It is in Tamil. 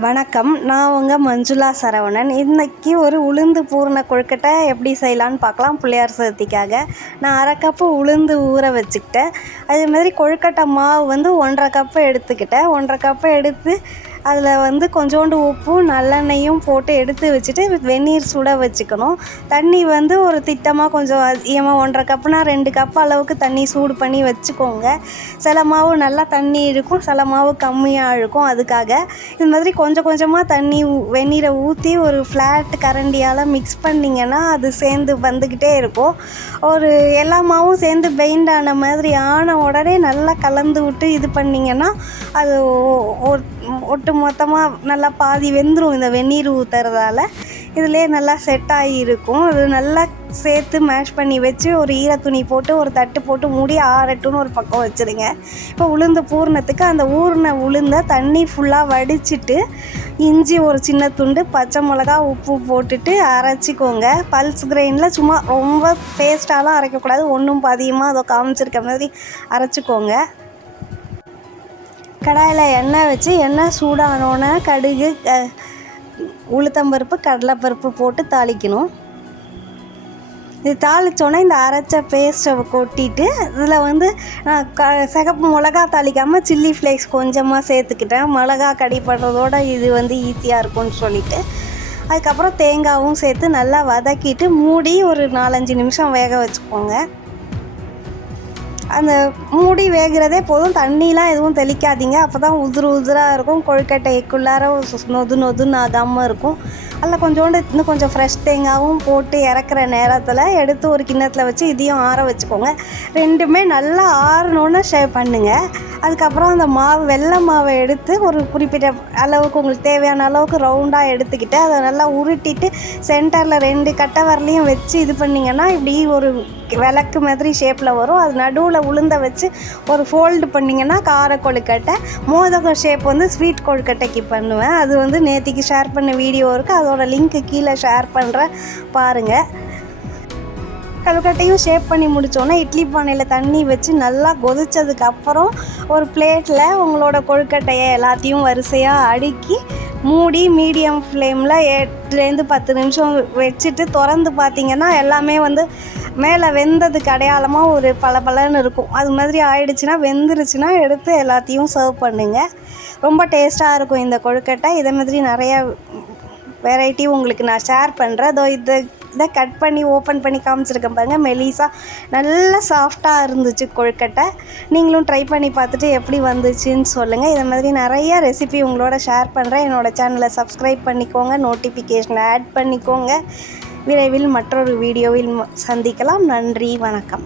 வணக்கம், நான் உங்கள் மஞ்சுளா சரவணன். இன்றைக்கி ஒரு உளுந்து பூரண கொழுக்கட்டை எப்படி செய்யலான்னு பார்க்கலாம். பிள்ளையார் சதுர்த்திக்காக நான் 1/2 கப்பு உளுந்து ஊற வச்சுக்கிட்டேன். அதே மாதிரி கொழுக்கட்டை மாவு 1/2 கப்பு எடுத்துக்கிட்டேன். 1/2 கப்பு எடுத்து அதில் கொஞ்சோண்டு உப்பும் நல்லெண்ணெயும் போட்டு எடுத்து வச்சுட்டு வெந்நீர் சுட வச்சுக்கணும். தண்ணி ஒரு திட்டமாக கொஞ்சம் அதிகமாக 1/2 கப்புனா 2 கப் அளவுக்கு தண்ணி சூடு பண்ணி வச்சுக்கோங்க. சில மாவு நல்லா தண்ணி இருக்கும், சில மாவு கம்மியாக இருக்கும். அதுக்காக இது மாதிரி கொஞ்சம் கொஞ்சமாக தண்ணி வெந்நீரை ஊற்றி ஒரு ஃப்ளாட் கரண்டியால் மிக்ஸ் பண்ணிங்கன்னா அது சேர்ந்து வந்துக்கிட்டே இருக்கும். எல்லா மாவும் சேர்ந்து பெயிண்ட் ஆன மாதிரி ஆன உடனே நல்லா கலந்து விட்டு இது பண்ணிங்கன்னா அது ஒட்டு மொத்தமாக நல்லா பாதி வெந்துடும். இந்த வெந்நீர் ஊற்றுறதால இதிலே நல்லா செட் ஆகியிருக்கும். அது நல்லா சேர்த்து மேஷ் பண்ணி வச்சு ஒரு ஈரத்துணி போட்டு ஒரு தட்டு போட்டு மூடி ஆறட்டுன்னு ஒரு பக்கம் வச்சுருங்க. இப்போ உளுந்து பூரணத்துக்கு அந்த ஊறின உளுந்தை தண்ணி ஃபுல்லாக வடிச்சிட்டு இஞ்சி ஒரு சின்ன துண்டு, பச்சை மிளகா, உப்பு போட்டுட்டு அரைச்சிக்கோங்க. பல்ஸ் கிரைண்டில் சும்மா ரொம்ப பேஸ்ட்டாலாம் அரைக்கக்கூடாது, ஒன்றும் பாதியமாக அதை காமிச்சிருக்க மாதிரி அரைச்சிக்கோங்க. கடாயில் எண்ணெய் வச்சு எண்ணெய் சூடானோன்னே கடுகு, உளுத்தம்பருப்பு, கடலைப்பருப்பு போட்டு தாளிக்கணும். இது தாளித்தோன்னே இந்த அரைச்ச பேஸ்ட்டை கொட்டிட்டு இதில் நான் சிகப்பு மிளகா தாளிக்காமல் சில்லி ஃப்ளேக்ஸ் கொஞ்சமாக சேர்த்துக்கிட்டேன். மிளகா கடிப்படுறதோட இது ஈஸியாக இருக்கும்னு சொல்லிவிட்டு அதுக்கப்புறம் தேங்காயும் சேர்த்து நல்லா வதக்கிட்டு மூடி ஒரு 4-5 நிமிஷம் வேக வச்சுக்கோங்க. அந்த மூடி வேகிறதே போதும், தண்ணிலாம் எதுவும் தெளிக்காதீங்க. அப்போ தான் உதிராக இருக்கும். கொழுக்கட்டைக்குள்ளார நொதுன்னு ஆகாமல் இருக்கும். அதில் இன்னும் கொஞ்சம் ஃப்ரெஷ் தேங்காயும் போட்டு இறக்குற நேரத்தில் எடுத்து ஒரு கிண்ணத்தில் வச்சு இதையும் ஆற வச்சுக்கோங்க. ரெண்டுமே நல்லா ஆறணுன்னு பண்ணுங்கள். அதுக்கப்புறம் அந்த வெள்ளை மாவை எடுத்து ஒரு குறிப்பிட்ட அளவுக்கு உங்களுக்கு தேவையான அளவுக்கு ரவுண்டாக எடுத்துக்கிட்டு அதை நல்லா உருட்டிட்டு சென்டரில் 2 கட்டை வரலையும் வச்சு இது பண்ணிங்கன்னா இப்படி ஒரு விளக்கு மாதிரி ஷேப்பில் வரும். அது நடுவில் உளுந்த வச்சு ஒரு ஃபோல்டு பண்ணிங்கன்னா கார கொழுக்கட்டை. மோதகம் ஷேப் ஸ்வீட் கொழுக்கட்டைக்கு பண்ணுவேன். அது நேற்றுக்கு ஷேர் பண்ண வீடியோ இருக்குது, அதோட லிங்க்கு கீழே ஷேர் பண்ணுறேன், பாருங்கள். கொழுக்கட்டையும் ஷேப் பண்ணி முடித்தோன்னே இட்லி பானையில் தண்ணி வச்சு நல்லா கொதித்ததுக்கப்புறம் ஒரு பிளேட்டில் உங்களோட கொழுக்கட்டையை எல்லாத்தையும் வரிசையாக அடுக்கி மூடி மீடியம் ஃப்ளேமில் 8லேருந்து 10 நிமிஷம் வச்சுட்டு திறந்து பார்த்திங்கன்னா எல்லாமே மேலே வெந்ததுக்கு அடையாளமாக ஒரு பளபளன்னு இருக்கும். அது மாதிரி ஆயிடுச்சுன்னா வெந்துருச்சுன்னா எடுத்து எல்லாத்தையும் சர்வ் பண்ணுங்கள். ரொம்ப டேஸ்ட்டாக இருக்கும் இந்த கொழுக்கட்டை. இதே மாதிரி நிறையா வெரைட்டி உங்களுக்கு நான் ஷேர் பண்ணுறேன். இதை கட் பண்ணி ஓப்பன் பண்ணி காமிச்சிருக்கேன் பாருங்கள். மெலிசா நல்லா சாஃப்டாக இருந்துச்சு கொழுக்கட்டை. நீங்களும் ட்ரை பண்ணி பார்த்துட்டு எப்படி வந்துச்சுன்னு சொல்லுங்கள். இதை மாதிரி நிறைய ரெசிபி உங்களோட ஷேர் பண்ணுறேன். என்னோடய சேனலை சப்ஸ்கிரைப் பண்ணிக்கோங்க, நோட்டிஃபிகேஷனை ஆட் பண்ணிக்கோங்க. விரைவில் மற்றொரு வீடியோவில் சந்திக்கலாம். நன்றி, வணக்கம்.